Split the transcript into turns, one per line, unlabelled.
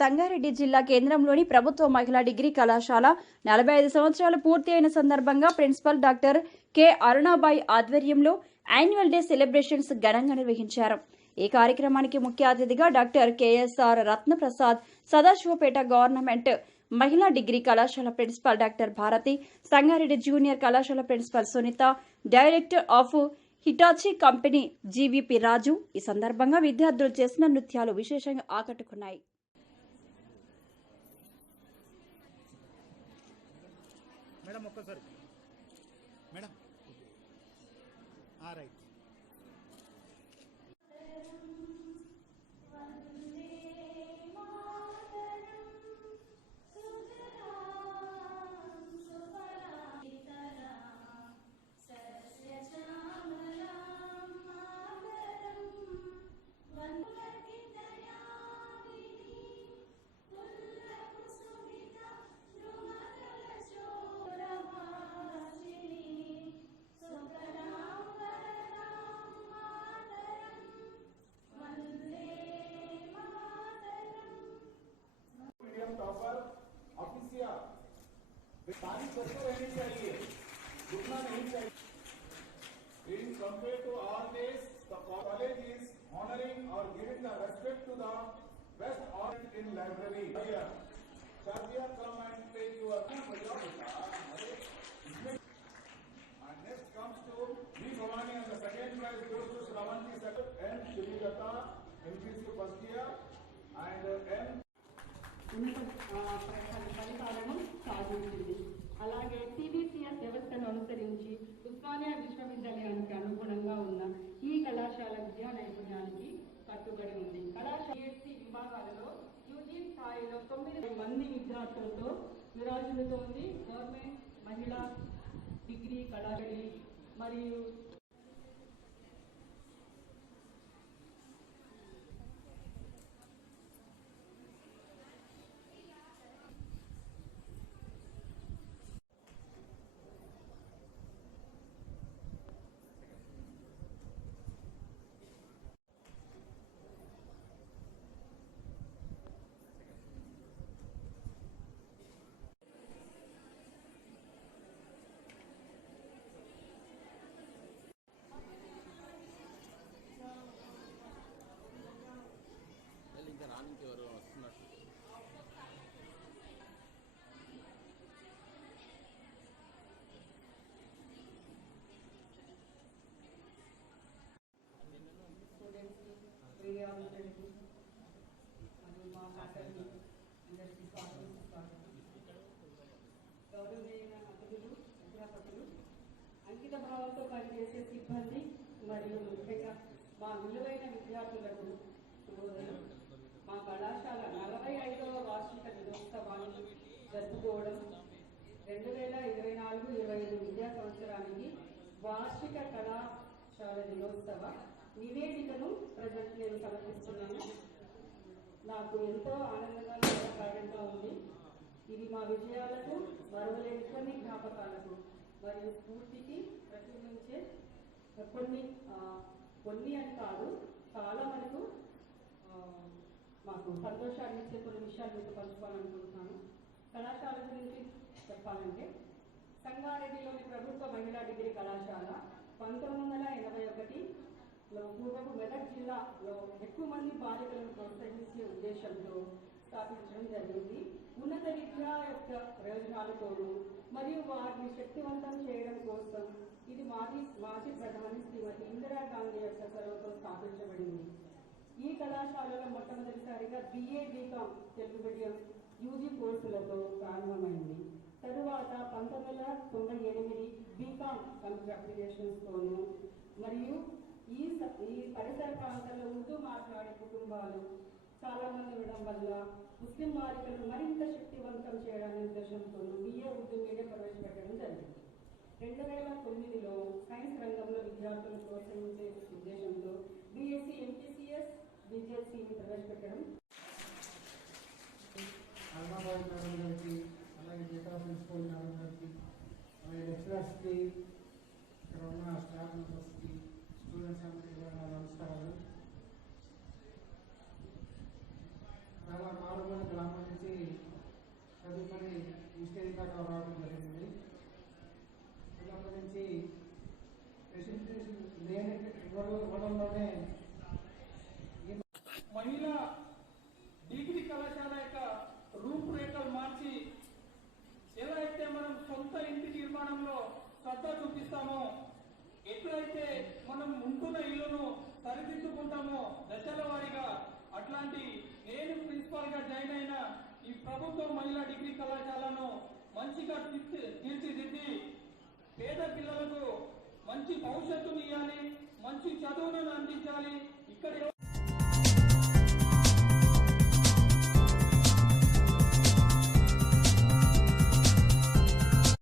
సంగారెడ్డి జిల్లా కేంద్రంలోని ప్రభుత్వ మహిళా డిగ్రీ కళాశాల నలభై ఐదు సంవత్సరాలు పూర్తి అయిన సందర్భంగా ప్రిన్సిపల్ డాక్టర్ కె అరుణాబాయి ఆధ్వర్యంలో యాన్యువల్ డే సెలబ్రేషన్స్ ఘనంగా నిర్వహించారు. ఈ కార్యక్రమానికి ముఖ్య అతిథిగా doctor KSR Ratnaprasad Sadashivpet government మహిళా డిగ్రీ కళాశాల principal doctor Bharathi Sangareddy junior కళాశాల principal Sunitha director of Hitachi company GVP Raju. ఈ సందర్భంగా విద్యార్థులు చేసిన నృత్యాలు విశేషంగా ఆకట్టుకున్నాయి.
మేడం ఒక్కసారి. మేడం. రైట్.
तारीफ़ करते रहनी चाहिए रुकना नहीं चाहिए in compare to our days the college is honouring और giving the respect to the best award in library Shadiya come and play your And next comes to V Bhavani and the second prize goes to Shravanti Sakal and Sri Lata, MPC first year.
అలాగే టీబీసీఎస్ వ్యవస్థను అనుసరించి ఉస్మానియా విశ్వవిద్యాలయానికి అనుగుణంగా ఉన్న ఈ కళాశాల విద్యా నైపుణ్యానికి కట్టుబడి ఉంది. కళాశాల విభాగాలలో యూజీ స్థాయిలో తొమ్మిది మంది విద్యార్థులతో విరాజులుతోంది గవర్నమెంట్ మహిళా డిగ్రీ కళాశాల మరియు గౌరవనీయ అతిథులు అధ్యాపకులు అంకిత భావంతో పనిచేసే సిబ్బంది మరియు ముఖ్యంగా మా విలువైన విద్యార్థులకు శుభోదయం మా కళాశాల నలభై ఐదవ వార్షిక దినోత్సవాన్ని జరుపుకోవడం రెండు వేల ఇరవై నాలుగు ఇరవై ఐదు విద్యా సంవత్సరానికి వార్షిక కళాశాల దినోత్సవ నివేదికను ప్రజలకు నేను సమర్పిస్తున్నాను. నాకు ఎంతో ఆనందంగా గర్వకారణంగా ఉంది. ఇది మా విజయాలకు మరవలేని కొన్ని జ్ఞాపకాలకు మరియు స్ఫూర్తికి ప్రతిబింబించే కొన్ని కొన్ని అని కాదు చాలా మనకు మాకు సంతోషాన్ని ఇచ్చే కొన్ని విషయాలు మీతో పంచుకోవాలనుకుంటున్నాను. కళాశాల గురించి చెప్పాలంటే సంగారెడ్డిలోని ప్రభుత్వ మహిళా డిగ్రీ కళాశాల పంతొమ్మిది వందల ఎనభై ఒకటిలో పూర్వపు మెదక్ జిల్లాలో ఎక్కువ మంది బాలికలను ప్రోత్సహించే ఉద్దేశంతో స్థాపించడం జరిగింది. ఉన్నత విద్య యొక్క ప్రయోజనాలతోనూ మరియు వారిని శక్తివంతం చేయడం కోసం ఇది మాజీ మాజీ ప్రధాని శ్రీమతి ఇందిరాగాంధీ యొక్క చొరవతో స్థాపించబడింది. ఈ కళాశాలలో మొట్టమొదటిసారిగా BA BCom Telugu medium UG కోర్సులతో ప్రారంభమైంది. తరువాత పంతొమ్మిది వందల తొంభై ఎనిమిది బీకామ్ కంప్యూటర్ అప్లికేషన్స్తోనూ మరియు ఈ ఈ పరిసర ప్రాంతాల్లో ఉర్దూ మాట్లాడే కుటుంబాలు చాలా మంది ఇవ్వడం వల్ల ముస్లిం బాలికలను మరింత శక్తివంతం చేయడానికి ఉద్దేశంతో బిఏ ఉర్దూ మీడియం ప్రవేశపెట్టడం జరిగింది. రెండు వేల తొమ్మిదిలో సైన్స్ రంగంలో విద్యార్థులను ప్రోత్సహించే ఉద్దేశంతో బీఎస్సీ ఎంపీసీఎస్ బీజేసీని ప్రవేశపెట్టడం.
అల్మాబాద్ మేడం గారికి అలాగే గీతా ప్రిన్సిపల్ మేడం గారికి అలాగే లెక్చరర్స్కి ఇక్కడ ఉన్న స్టాఫ్ మెంబర్స్కి స్టూడెంట్స్ అందరికీ
సొంత ఇంటి నిర్మాణంలో శ్రద్ధ చూపిస్తామో ఎప్పుడైతే మనం ఉంటున్న ఇల్లును సరిదిద్దుకుంటామో దశల వారీగా అట్లాంటి నేను ప్రిన్సిపాల్గా జాయిన్ అయిన ఈ ప్రభుత్వ మహిళా డిగ్రీ కళాశాలను మంచిగా తీర్చిదిద్ది పేద పిల్లలకు మంచి భవిష్యత్తును ఇవ్వాలి మంచి చదువులను అందించాలి. ఇక్కడ